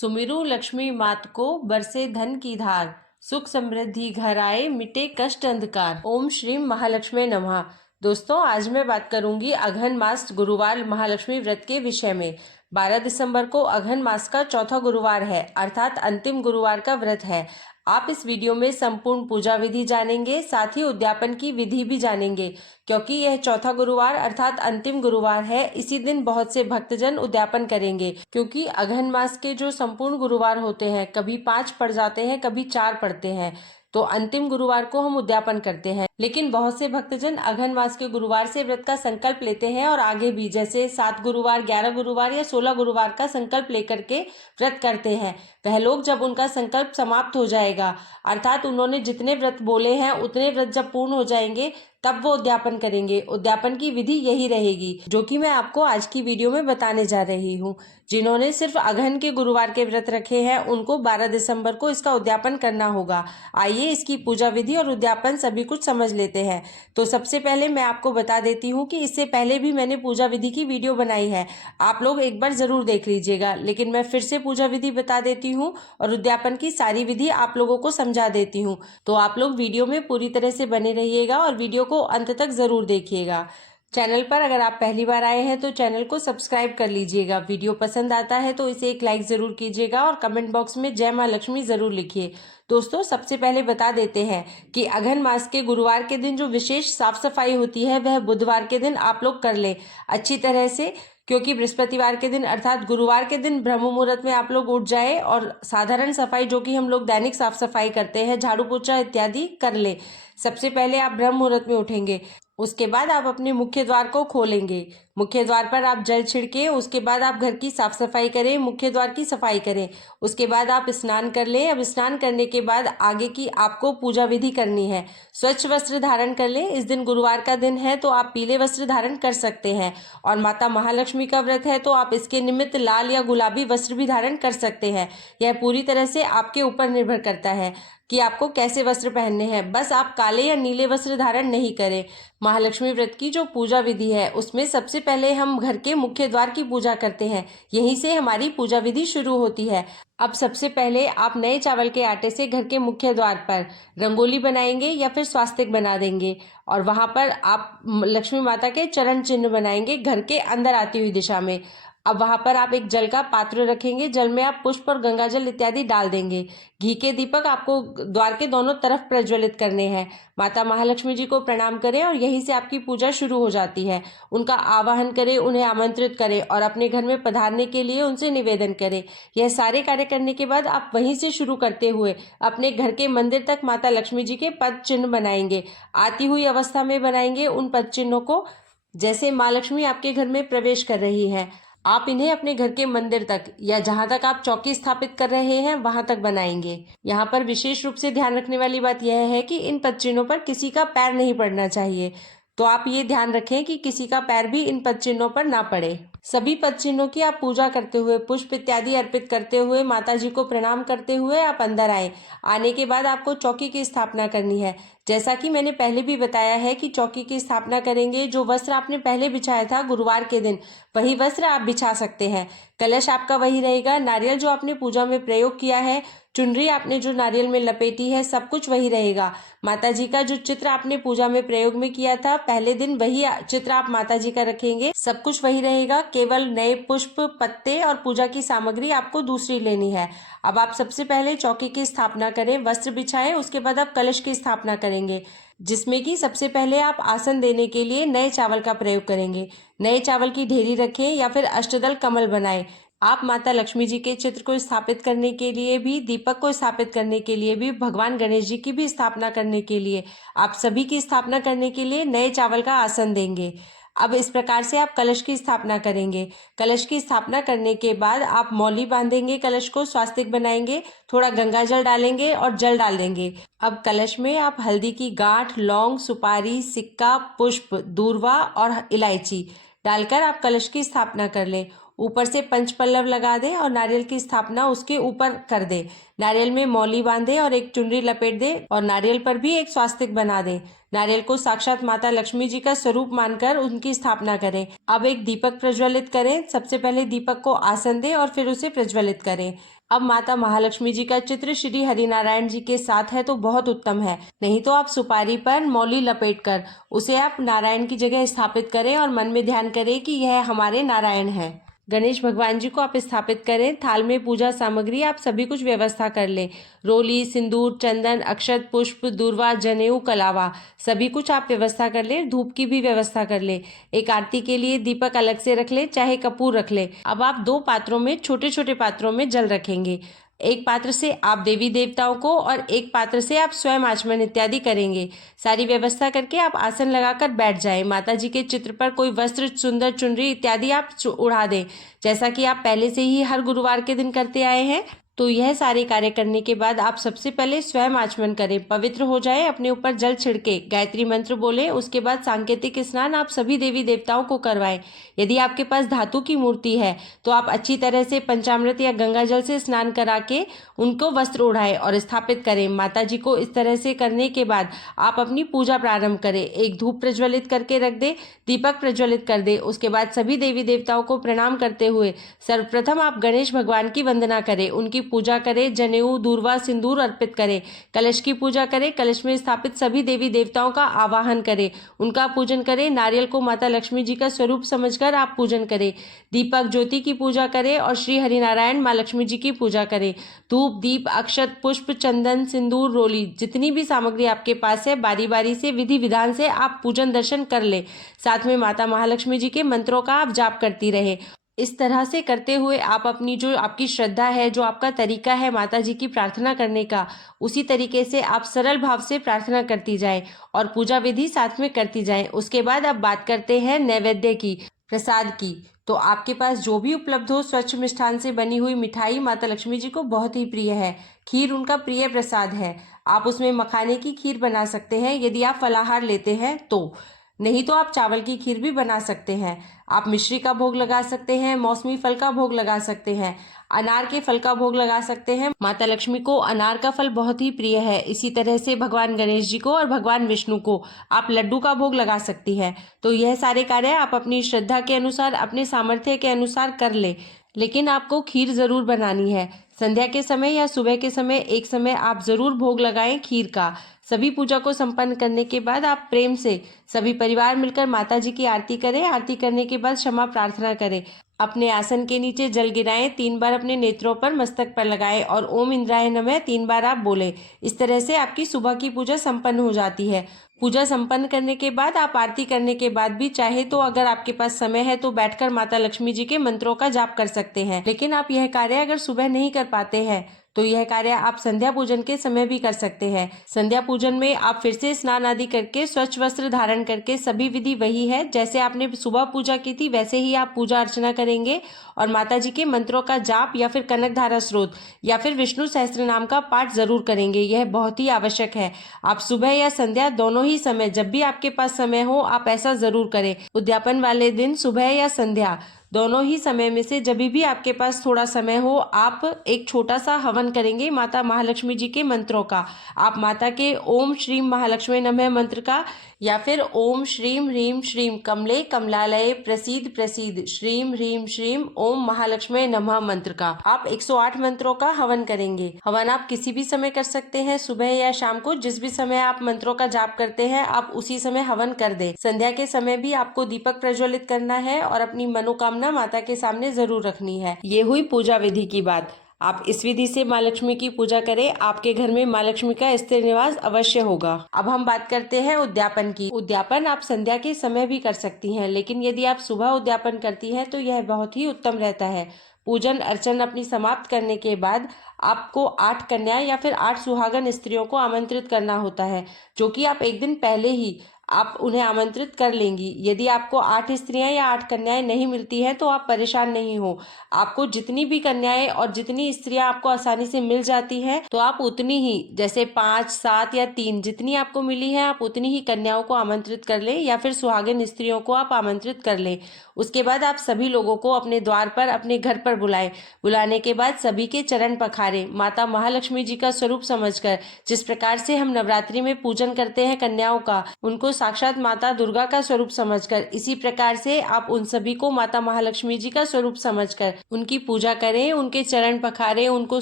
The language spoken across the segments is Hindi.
सुमिरु लक्ष्मी मात को बरसे धन की धार, सुख समृद्धि घर आए मिटे कष्ट अंधकार। ओम श्री महालक्ष्मी नमः। दोस्तों, आज मैं बात करूंगी अघन मास गुरुवार महालक्ष्मी व्रत के विषय में। 12 दिसंबर को अघन मास का चौथा गुरुवार है, अर्थात अंतिम गुरुवार का व्रत है। आप इस वीडियो में संपूर्ण पूजा विधि जानेंगे, साथ ही उद्यापन की विधि भी जानेंगे। क्योंकि यह चौथा गुरुवार अर्थात अंतिम गुरुवार है, इसी दिन बहुत से भक्तजन उद्यापन करेंगे। क्योंकि अघन मास के जो संपूर्ण गुरुवार होते हैं, कभी 5 पड़ जाते हैं, कभी 4 पड़ते हैं, तो अंतिम गुरुवार को हम उद्यापन करते हैं। लेकिन बहुत से भक्तजन अघन मास के गुरुवार से व्रत का संकल्प लेते हैं और आगे भी, जैसे 7 गुरुवार, 11 गुरुवार या 16 गुरुवार का संकल्प लेकर के व्रत करते हैं। वह लोग जब उनका संकल्प समाप्त हो जाएगा, अर्थात उन्होंने जितने व्रत बोले हैं उतने व्रत जब पूर्ण हो जाएंगे, तब वो उद्यापन करेंगे। उद्यापन की विधि यही रहेगी, जो कि मैं आपको आज की वीडियो में बताने जा रही हूँ। जिन्होंने सिर्फ अघन के गुरुवार के व्रत रखे हैं, उनको 12 दिसंबर को इसका उद्यापन करना होगा। आइए इसकी पूजा विधि और उद्यापन सभी कुछ समझ लेते हैं। तो सबसे पहले मैं आपको बता देती हूँ कि इससे पहले भी मैंने पूजा विधि की वीडियो बनाई है, आप लोग एक बार जरूर देख लीजिएगा। लेकिन मैं फिर से पूजा विधि बता देती हूँ और उद्यापन की सारी विधि आप लोगों को समझा देती हूँ। तो आप लोग वीडियो में पूरी तरह से बने रहिएगा और वीडियो को अंत तक जरूर देखिएगा। चैनल पर अगर आप पहली बार आए हैं तो चैनल को सब्सक्राइब कर लीजिएगा। वीडियो पसंद आता है तो इसे एक लाइक जरूर कीजिएगा और कमेंट बॉक्स में जय मां लक्ष्मी जरूर लिखिए। दोस्तों, सबसे पहले बता देते हैं कि अघन मास के गुरुवार के दिन जो विशेष साफ सफाई होती है, वह बुधवार के दिन आप लोग कर लें अच्छी तरह से। क्योंकि बृहस्पतिवार के दिन अर्थात गुरुवार के दिन ब्रह्म मुहूर्त में आप लोग उठ जाए और साधारण सफाई, जो कि हम लोग दैनिक साफ सफाई करते हैं, झाड़ू पोछा इत्यादि कर ले। सबसे पहले आप ब्रह्म मुहूर्त में उठेंगे, उसके बाद आप अपने मुख्य द्वार को खोलेंगे। मुख्य द्वार पर आप जल छिड़के, उसके बाद आप घर की साफ सफाई करें, मुख्य द्वार की सफाई करें। उसके बाद आप स्नान कर लें। अब स्नान करने के बाद आगे की आपको पूजा विधि करनी है। स्वच्छ वस्त्र धारण कर लें। इस दिन गुरुवार का दिन है तो आप पीले वस्त्र धारण कर सकते हैं, और माता महालक्ष्मी का व्रत है तो आप इसके निमित्त लाल या गुलाबी वस्त्र भी धारण कर सकते हैं। यह पूरी तरह से आपके ऊपर निर्भर करता है कि आपको कैसे वस्त्र पहनने हैं। बस आप काले या नीले वस्त्र धारण नहीं करें। महालक्ष्मी व्रत की जो पूजा विधि है, उसमें सबसे पहले हम घर के मुख्य द्वार की पूजा करते हैं। यहीं से हमारी पूजा विधि शुरू होती है। अब सबसे पहले आप नए चावल के आटे से घर के मुख्य द्वार पर रंगोली बनाएंगे या फिर स्वास्तिक बना देंगे, और वहां पर आप लक्ष्मी माता के चरण चिन्ह बनाएंगे घर के अंदर आती हुई दिशा में। अब वहां पर आप एक जल का पात्र रखेंगे, जल में आप पुष्प और गंगा जल इत्यादि डाल देंगे। घी के दीपक आपको द्वार के दोनों तरफ प्रज्वलित करने हैं। माता महालक्ष्मी जी को प्रणाम करें और यहीं से आपकी पूजा शुरू हो जाती है। उनका आवाहन करें, उन्हें आमंत्रित करें और अपने घर में पधारने के लिए उनसे निवेदन करें। यह सारे कार्य करने के बाद आप वहीं से शुरू करते हुए अपने घर के मंदिर तक माता लक्ष्मी जी के पद चिन्ह बनाएंगे। आती हुई अवस्था में बनाएंगे उन पद चिन्हों को, जैसे माँ लक्ष्मी आपके घर में प्रवेश कर रही है। आप इन्हें अपने घर के मंदिर तक या जहां तक आप चौकी स्थापित कर रहे हैं वहां तक बनाएंगे। यहाँ पर विशेष रूप से ध्यान रखने वाली बात यह है कि इन पद चिन्हों पर किसी का पैर नहीं पड़ना चाहिए। तो आप ये ध्यान रखें कि किसी का पैर भी इन पद चिन्हों पर ना पड़े। सभी पद चिन्हों की आप पूजा करते हुए, पुष्प इत्यादि अर्पित करते हुए, माता जी को प्रणाम करते हुए आप अंदर आए। आने के बाद आपको चौकी की स्थापना करनी है। जैसा कि मैंने पहले भी बताया है कि चौकी की स्थापना करेंगे। जो वस्त्र आपने पहले बिछाया था गुरुवार के दिन, वही वस्त्र आप बिछा सकते हैं। कलश आपका वही रहेगा। नारियल जो आपने पूजा में प्रयोग किया है, चुनरी आपने जो नारियल में लपेटी है, सब कुछ वही रहेगा। माता जी का जो चित्र आपने पूजा में प्रयोग में किया था पहले दिन, वही चित्र आप माता जी का रखेंगे। सब कुछ वही रहेगा, केवल नए पुष्प, पत्ते और पूजा की सामग्री आपको दूसरी लेनी है। अब आप सबसे पहले चौकी की स्थापना करें, वस्त्र बिछाएं, उसके बाद आप कलश की स्थापना करेंगे, जिसमें कि सबसे पहले आप आसन देने के लिए नए चावल का प्रयोग करेंगे। नए चावल की ढेरी रखें या फिर अष्टदल कमल बनाएं। आप माता लक्ष्मी जी के चित्र को स्थापित करने के लिए भी, दीपक को स्थापित करने के लिए भी, भगवान गणेश जी की भी स्थापना करने के लिए, आप सभी की स्थापना करने के लिए नए चावल का आसन देंगे। अब इस प्रकार से आप कलश की स्थापना करेंगे। कलश की स्थापना करने के बाद आप मौली बांधेंगे, कलश को स्वास्तिक बनाएंगे, थोड़ा गंगा जल डालेंगे और जल डाल देंगे। अब कलश में आप हल्दी की गांठ, लौंग, सुपारी, सिक्का, पुष्प, दूर्वा और इलायची डालकर आप कलश की स्थापना कर लें। ऊपर से पंचपल्लव लगा दें और नारियल की स्थापना उसके ऊपर कर दें। नारियल में मौली बांधें और एक चुनरी लपेट दें और नारियल पर भी एक स्वास्तिक बना दें। नारियल को साक्षात माता लक्ष्मी जी का स्वरूप मानकर उनकी स्थापना करें। अब एक दीपक प्रज्वलित करें। सबसे पहले दीपक को आसन दें और फिर उसे प्रज्वलित करें। अब माता महालक्ष्मी जी का चित्र श्री हरिनारायण जी के साथ है तो बहुत उत्तम है, नहीं तो आप सुपारी पर मौली लपेटकर उसे आप नारायण की जगह स्थापित करें और मन में ध्यान करें कि यह हमारे नारायण है। गणेश भगवान जी को आप स्थापित करें। थाल में पूजा सामग्री आप सभी कुछ व्यवस्था कर लें। रोली, सिंदूर, चंदन, अक्षत, पुष्प, दूर्वा, जनेऊ, कलावा सभी कुछ आप व्यवस्था कर लें। धूप की भी व्यवस्था कर लें। एक आरती के लिए दीपक अलग से रख लें, चाहे कपूर रख लें। अब आप 2 पात्रों में, छोटे छोटे पात्रों में जल रखेंगे। एक पात्र से आप देवी देवताओं को और एक पात्र से आप स्वयं आचमन इत्यादि करेंगे। सारी व्यवस्था करके आप आसन लगाकर बैठ जाएं। माता जी के चित्र पर कोई वस्त्र, सुंदर चुनरी इत्यादि आप उड़ा दें, जैसा कि आप पहले से ही हर गुरुवार के दिन करते आए हैं। तो यह सारे कार्य करने के बाद आप सबसे पहले स्वयं आचमन करें, पवित्र हो जाए, अपने ऊपर जल छिड़के, गायत्री मंत्र बोले। उसके बाद सांकेतिक स्नान आप सभी देवी देवताओं को करवाएं। यदि आपके पास धातु की मूर्ति है तो आप अच्छी तरह से पंचामृत या गंगा जल से स्नान करा के उनको वस्त्र ओढ़ाएं और स्थापित करें। माता जी को इस तरह से करने के बाद आप अपनी पूजा प्रारंभ करें। एक धूप प्रज्वलित करके रख दे, दीपक प्रज्वलित कर दे। उसके बाद सभी देवी देवताओं को प्रणाम करते हुए सर्वप्रथम आप गणेश भगवान की वंदना करें, उनकी पूजा करें, जनेऊ, दूर्वा, सिंदूर अर्पित करें, कलश की पूजा करें, कलश में स्थापित सभी देवी देवताओं का आवाहन करें, उनका पूजन करें। नारियल को माता लक्ष्मी जी का स्वरूप समझकर आप पूजन करें। दीपक ज्योति की पूजा करें और श्री हरिनारायण माँ लक्ष्मी जी की पूजा करें। धूप, दीप, अक्षत, पुष्प, चंदन, सिंदूर, रोली जितनी भी सामग्री आपके पास है, बारी बारी से विधि विधान से आप पूजन दर्शन कर ले। साथ में माता महालक्ष्मी जी के मंत्रों का आप जाप करती रहे। इस तरह से करते हुए आप अपनी जो आपकी श्रद्धा है, जो आपका तरीका है माता जी की प्रार्थना करने का, उसी तरीके से आप सरल भाव से प्रार्थना करती जाएं और पूजा विधि साथ में करती जाएं। उसके बाद अब बात करते हैं नैवेद्य की, प्रसाद की। तो आपके पास जो भी उपलब्ध हो, स्वच्छ मिष्ठान से बनी हुई मिठाई माता लक्ष्मी जी को बहुत ही प्रिय है। खीर उनका प्रिय प्रसाद है। आप उसमें मखाने की खीर बना सकते हैं यदि आप फलाहार लेते हैं तो, नहीं तो आप चावल की खीर भी बना सकते हैं। आप मिश्री का भोग लगा सकते हैं, मौसमी फल का भोग लगा सकते हैं, अनार के फल का भोग लगा सकते हैं। माता लक्ष्मी को अनार का फल बहुत ही प्रिय है। इसी तरह से भगवान गणेश जी को और भगवान विष्णु को आप लड्डू का भोग लगा सकती हैं। तो यह सारे कार्य आप अपनी श्रद्धा के अनुसार, अपने सामर्थ्य के अनुसार कर ले, लेकिन आपको खीर जरूर बनानी है। संध्या के समय या सुबह के समय एक समय आप जरूर भोग लगाएं खीर का। सभी पूजा को संपन्न करने के बाद आप प्रेम से सभी परिवार मिलकर माता जी की आरती करें। आरती करने के बाद क्षमा प्रार्थना करें। अपने आसन के नीचे जल गिराएं, 3 बार अपने नेत्रों पर, मस्तक पर लगाएं और ओम इंद्राय नमः 3 बार आप बोले। इस तरह से आपकी सुबह की पूजा संपन्न हो जाती है। पूजा संपन्न करने के बाद आप आरती करने के बाद भी चाहे तो, अगर आपके पास समय है तो, बैठकर माता लक्ष्मी जी के मंत्रों का जाप कर सकते हैं। लेकिन आप यह कार्य अगर सुबह नहीं कर पाते हैं तो यह कार्य आप संध्या पूजन के समय भी कर सकते हैं। संध्या पूजन में आप फिर से स्नान आदि करके, स्वच्छ वस्त्र धारण करके, सभी विधि वही है जैसे आपने सुबह पूजा की थी वैसे ही आप पूजा अर्चना करेंगे और माता जी के मंत्रों का जाप या फिर कनक धारा स्रोत या फिर विष्णु सहस्त्र नाम का पाठ जरूर करेंगे। यह बहुत ही आवश्यक है। आप सुबह या संध्या दोनों ही समय, जब भी आपके पास समय हो, आप ऐसा जरूर करें। उद्यापन वाले दिन सुबह या संध्या दोनों ही समय में से जब भी आपके पास थोड़ा समय हो, आप एक छोटा सा हवन करेंगे माता महालक्ष्मी जी के मंत्रों का। आप माता के ओम श्रीम महालक्ष्मी नमः मंत्र का या फिर ओम श्रीम ह्रीम श्रीम कमले कमलालये प्रसीद प्रसीद श्रीम ह्रीम श्रीम ओम महालक्ष्मी नमः मंत्र का आप 108 मंत्रों का हवन करेंगे। हवन आप किसी भी समय कर सकते हैं, सुबह या शाम को, जिस भी समय आप मंत्रों का जाप करते हैं आप उसी समय हवन कर दें। संध्या के समय भी आपको दीपक प्रज्वलित करना है और अपनी मनोकामना माता के सामने जरूर रखनी है। ये हुई पूजा विधि की बात। आप इस विधि से माँ लक्ष्मी की पूजा करें, आपके घर में माँ लक्ष्मी का स्थिर निवास अवश्य होगा। अब हम बात करते हैं उद्यापन की। उद्यापन आप संध्या के समय भी कर सकती हैं, लेकिन यदि आप सुबह उद्यापन करती हैं तो यह बहुत ही उत्तम रहता है। पूजन अर्चन अपनी समाप्त करने के बाद आपको 8 कन्या या फिर 8 सुहागन स्त्रियों को आमंत्रित करना होता है, जो कि आप एक दिन पहले ही आप उन्हें आमंत्रित कर लेंगी। यदि आपको 8 स्त्रियां या 8 कन्याएं नहीं मिलती हैं तो आप परेशान नहीं हो। आपको जितनी भी कन्याएं और जितनी स्त्रियां आपको आसानी से मिल जाती हैं तो आप उतनी ही, जैसे 5, 7 या 3 जितनी आपको मिली है, आप उतनी ही कन्याओं को आमंत्रित कर लें या फिर सुहागिन स्त्रियों को आप आमंत्रित कर लें। उसके बाद आप सभी लोगों को अपने द्वार पर, अपने घर पर बुलाएं। बुलाने के बाद सभी के चरण पखारें। माता महालक्ष्मी जी का स्वरूप समझकर, जिस प्रकार से हम नवरात्रि में पूजन करते हैं कन्याओं का, उनको साक्षात माता दुर्गा का स्वरूप समझकर, इसी प्रकार से आप उन सभी को माता महालक्ष्मी जी का स्वरूप समझकर उनकी पूजा करें, उनके चरण पखारें, उनको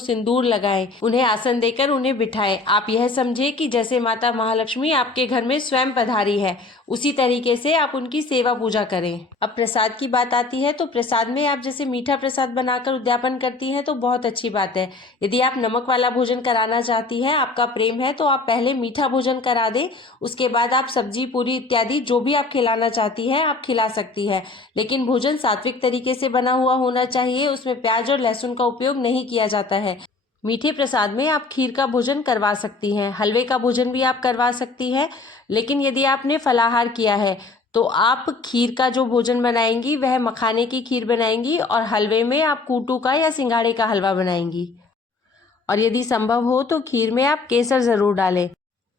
सिंदूर लगाएं, उन्हें आसन देकर उन्हें बिठाएं। आप यह समझे कि जैसे माता महालक्ष्मी आपके घर में स्वयं पधारी है, उसी तरीके से आप उनकी सेवा पूजा करें। अब प्रसाद की बात आती है तो प्रसाद में आप जैसे मीठा प्रसाद बनाकर उद्यापन करती हैं तो बहुत अच्छी बात है। यदि आप नमक वाला भोजन कराना चाहती हैं, आपका प्रेम है, तो आप पहले मीठा भोजन करा दें, उसके बाद आप सब्जी पूरी इत्यादि जो भी आप खिलाना चाहती हैं आप खिला सकती हैं। लेकिन भोजन सात्विक तरीके से बना हुआ होना चाहिए, उसमें प्याज और लहसुन का उपयोग नहीं किया जाता है। मीठे प्रसाद में आप खीर का भोजन करवा सकती हैं, हलवे का भोजन भी आप करवा सकती हैं। लेकिन यदि आपने फलाहार किया है तो आप खीर का जो भोजन बनाएंगी वह मखाने की खीर बनाएंगी और हलवे में आप कूटू का या सिंघाड़े का हलवा बनाएंगी। और यदि संभव हो तो खीर में आप केसर ज़रूर डालें।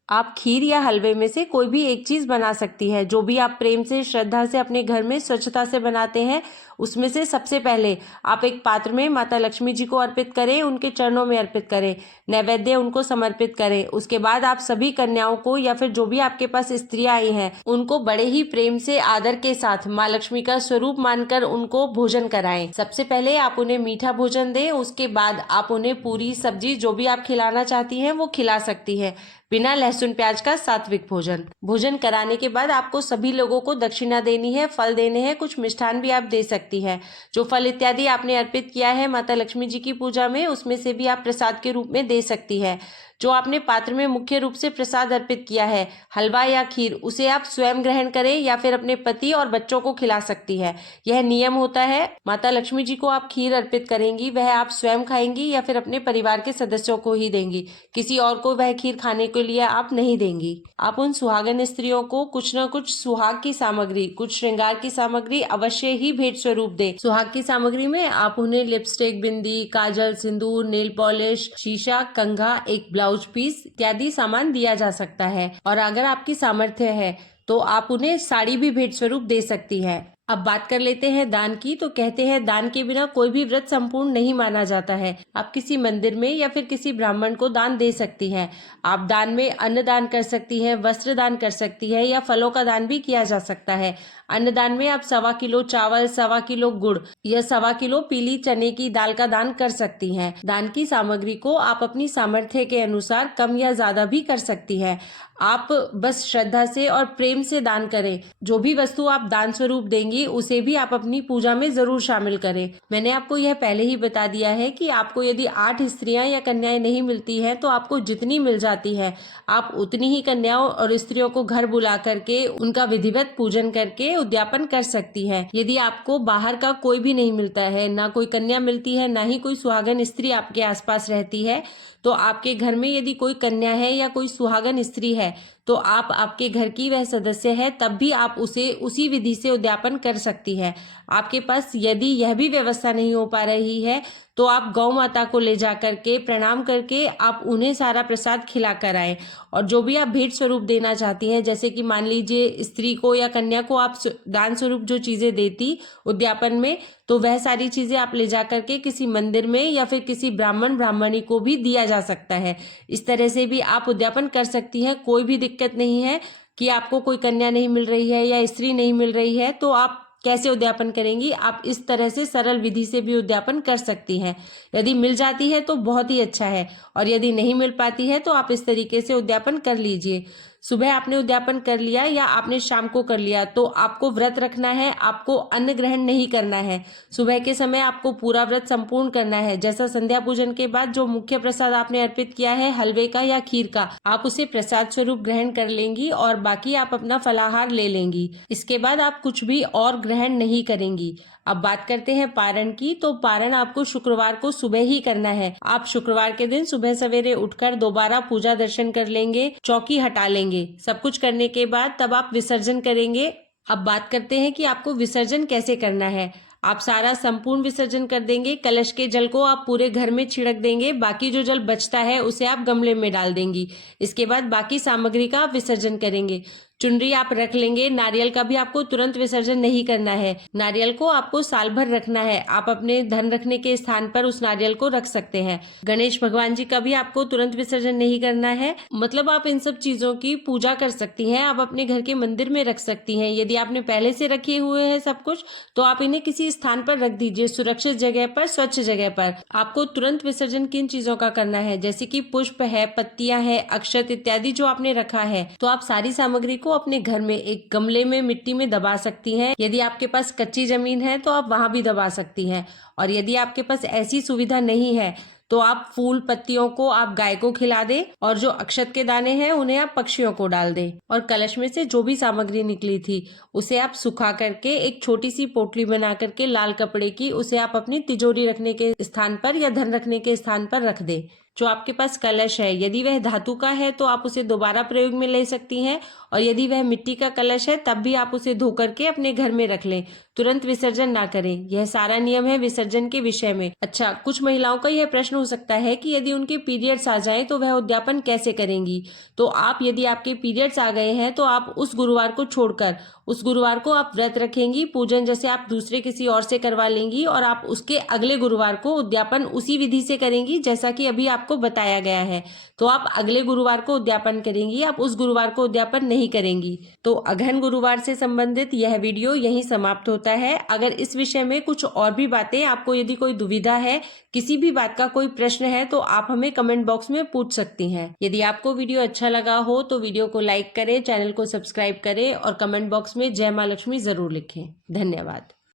आप खीर या हलवे में से कोई भी एक चीज़ बना सकती है, जो भी आप प्रेम से श्रद्धा से अपने घर में स्वच्छता से बनाते हैं, उसमें से सबसे पहले आप एक पात्र में माता लक्ष्मी जी को अर्पित करें, उनके चरणों में अर्पित करें, नैवेद्य उनको समर्पित करें। उसके बाद आप सभी कन्याओं को या फिर जो भी आपके पास स्त्रियां आई हैं उनको बड़े ही प्रेम से आदर के साथ माँ लक्ष्मी का स्वरूप मानकर उनको भोजन कराएं। सबसे पहले आप उन्हें मीठा भोजन दें, उसके बाद आप उन्हें पूरी सब्जी जो भी आप खिलाना चाहती हैं वो खिला सकती हैं, बिना लहसुन प्याज का सात्विक भोजन। भोजन कराने के बाद आपको सभी लोगों को दक्षिणा देनी है, फल देने हैं, कुछ मिष्ठान भी आप दे सकती हैं। जो फल इत्यादि आपने अर्पित किया है माता लक्ष्मी जी की पूजा में, उसमें से भी आप प्रसाद के रूप में दे सकती है। जो आपने पात्र में मुख्य रूप से प्रसाद अर्पित किया है, हलवा या खीर, उसे आप स्वयं ग्रहण करें या फिर अपने पति और बच्चों को खिला सकती है। यह नियम होता है। माता लक्ष्मी जी को आप खीर अर्पित करेंगी, वह आप स्वयं खाएंगी या फिर अपने परिवार के सदस्यों को ही देंगी, किसी और को वह खीर खाने के लिए आप नहीं देंगी। आप उन सुहागन स्त्रियों को कुछ न कुछ सुहाग की सामग्री, कुछ श्रृंगार की सामग्री अवश्य ही भेंट स्वरूप दे। सुहाग की सामग्री में आप उन्हें लिपस्टिक, बिंदी, काजल, सिंदूर, नेल पॉलिश, शीशा, कंघा, एक ब्लाउज पीस इत्यादि सामान दिया जा सकता है। और अगर आपकी सामर्थ्य है तो आप उन्हें साड़ी भी भेंट स्वरूप दे सकती है। अब बात कर लेते हैं दान की। तो कहते हैं दान के बिना कोई भी व्रत संपूर्ण नहीं माना जाता है। आप किसी मंदिर में या फिर किसी ब्राह्मण को दान दे सकती हैं। आप दान में अन्न दान कर सकती हैं, वस्त्र दान कर सकती है या फलों का दान भी किया जा सकता है। अन्न दान में आप 1.25 किलो चावल, 1.25 किलो गुड़ या 1.25 किलो पीली चने की दाल का दान कर सकती हैं। दान की सामग्री को आप अपनी सामर्थ्य के अनुसार कम या ज्यादा भी कर सकती हैं। आप बस श्रद्धा से और प्रेम से दान करें। जो भी वस्तु आप दान स्वरूप देंगी उसे भी आप अपनी पूजा में जरूर शामिल करें। मैंने आपको यह पहले ही बता दिया है कि आपको यदि 8 स्त्रियां या कन्याएं नहीं मिलती हैं तो आपको जितनी मिल जाती है आप उतनी ही कन्याओं और स्त्रियों को घर बुला करके उनका विधिवत पूजन करके उद्यापन कर सकती है। यदि आपको बाहर का कोई भी नहीं मिलता है, ना कोई कन्या मिलती है, ना ही कोई सुहागन स्त्री आपके आसपास रहती है, तो आपके घर में यदि कोई कन्या है या कोई सुहागन स्त्री है तो आप आपके घर की वह सदस्य है, तब भी आप उसे उसी विधि से उद्यापन कर सकती है। आपके पास यदि यह भी व्यवस्था नहीं हो पा रही है तो आप गौ माता को ले जा करके प्रणाम करके आप उन्हें सारा प्रसाद खिला कर आए। और जो भी आप भेंट स्वरूप देना चाहती हैं, जैसे कि मान लीजिए स्त्री को या कन्या को आप दान स्वरूप जो चीजें देती उद्यापन में, तो वह सारी चीजें आप ले जा करके किसी मंदिर में या फिर किसी ब्राह्मण ब्राह्मणी को भी दिया जा सकता है। इस तरह से भी आप उद्यापन कर सकती हैं। कोई भी दिक्कत नहीं है कि आपको कोई कन्या नहीं मिल रही है या स्त्री नहीं मिल रही है तो आप कैसे उद्यापन करेंगी। आप इस तरह से सरल विधि से भी उद्यापन कर सकती हैं। यदि मिल जाती है तो बहुत ही अच्छा है, और यदि नहीं मिल पाती है तो आप इस तरीके से उद्यापन कर लीजिए। सुबह आपने उद्यापन कर लिया या आपने शाम को कर लिया तो आपको व्रत रखना है, आपको अन्न ग्रहण नहीं करना है। सुबह के समय आपको पूरा व्रत संपूर्ण करना है। जैसा संध्या पूजन के बाद जो मुख्य प्रसाद आपने अर्पित किया है हलवे का या खीर का, आप उसे प्रसाद स्वरूप ग्रहण कर लेंगी और बाकी आप अपना फलाहार ले लेंगी। इसके बाद आप कुछ भी और ग्रहण नहीं करेंगी। अब बात करते हैं पारण की। तो पारण आपको शुक्रवार को सुबह ही करना है। आप शुक्रवार के दिन सुबह सवेरे उठकर दोबारा पूजा दर्शन कर लेंगे, चौकी हटा लेंगे। सब कुछ करने के बाद तब आप विसर्जन करेंगे। अब बात करते हैं कि आपको विसर्जन कैसे करना है। आप सारा संपूर्ण विसर्जन कर देंगे। कलश के जल को आप पूरे घर में छिड़क देंगे, बाकी जो जल बचता है उसे आप गमले में डाल देंगी। इसके बाद बाकी सामग्री का आप विसर्जन करेंगे। चुनरी आप रख लेंगे। नारियल का भी आपको तुरंत विसर्जन नहीं करना है, नारियल को आपको साल भर रखना है। आप अपने धन रखने के स्थान पर उस नारियल को रख सकते हैं। गणेश भगवान जी का भी आपको तुरंत विसर्जन नहीं करना है, मतलब आप इन सब चीजों की पूजा कर सकती हैं, आप अपने घर के मंदिर में रख सकती हैं। यदि आपने पहले से रखे हुए हैं सब कुछ, तो आप इन्हें किसी स्थान पर रख दीजिए, सुरक्षित जगह पर, स्वच्छ जगह पर। आपको तुरंत विसर्जन किन चीजों का करना है, जैसे कि पुष्प है, पत्तियां है, अक्षत इत्यादि जो आपने रखा है, तो आप सारी सामग्री को अपने घर में एक गमले में मिट्टी में दबा सकती हैं। यदि आपके पास कच्ची जमीन है तो आप वहां भी दबा सकती हैं, और यदि आपके पास ऐसी सुविधा नहीं है तो आप फूल पत्तियों को आप गाय को खिला दें, और जो अक्षत के दाने हैं उन्हें आप पक्षियों को डाल दें। और कलश में से जो भी सामग्री निकली थी उसे आप सुखा करके एक छोटी सी पोटली बना करके लाल कपड़े की, उसे आप अपनी तिजोरी रखने के स्थान पर या धन रखने के स्थान पर रख दें। जो आपके पास कलश है, यदि वह धातु का है तो आप उसे दोबारा प्रयोग में ले सकती हैं, और यदि वह मिट्टी का कलश है तब भी आप उसे धो करके अपने घर में रख लें, तुरंत विसर्जन ना करें। यह सारा नियम है विसर्जन के विषय में। अच्छा, कुछ महिलाओं का यह प्रश्न हो सकता है कि यदि उनके पीरियड्स आ जाएं तो वह उद्यापन कैसे करेंगी। तो आप, यदि आपके पीरियड्स आ गए हैं तो आप उस गुरुवार को छोड़कर उस गुरुवार को आप व्रत रखेंगी, पूजन जैसे आप दूसरे किसी और से करवा लेंगी, और आप उसके अगले गुरुवार को उद्यापन उसी विधि से करेंगी जैसा कि अभी आपको बताया गया है। तो आप अगले गुरुवार को उद्यापन करेंगी, आप उस गुरुवार को उद्यापन नहीं करेंगी। तो अगहन गुरुवार से संबंधित यह वीडियो यहीं समाप्त होता है। अगर इस विषय में कुछ और भी बातें आपको, यदि कोई दुविधा है, किसी भी बात का कोई प्रश्न है, तो आप हमें कमेंट बॉक्स में पूछ सकती हैं। यदि आपको वीडियो अच्छा लगा हो तो वीडियो को लाइक करें, चैनल को सब्सक्राइब करें और कमेंट बॉक्स में जय मां लक्ष्मी जरूर लिखें। धन्यवाद।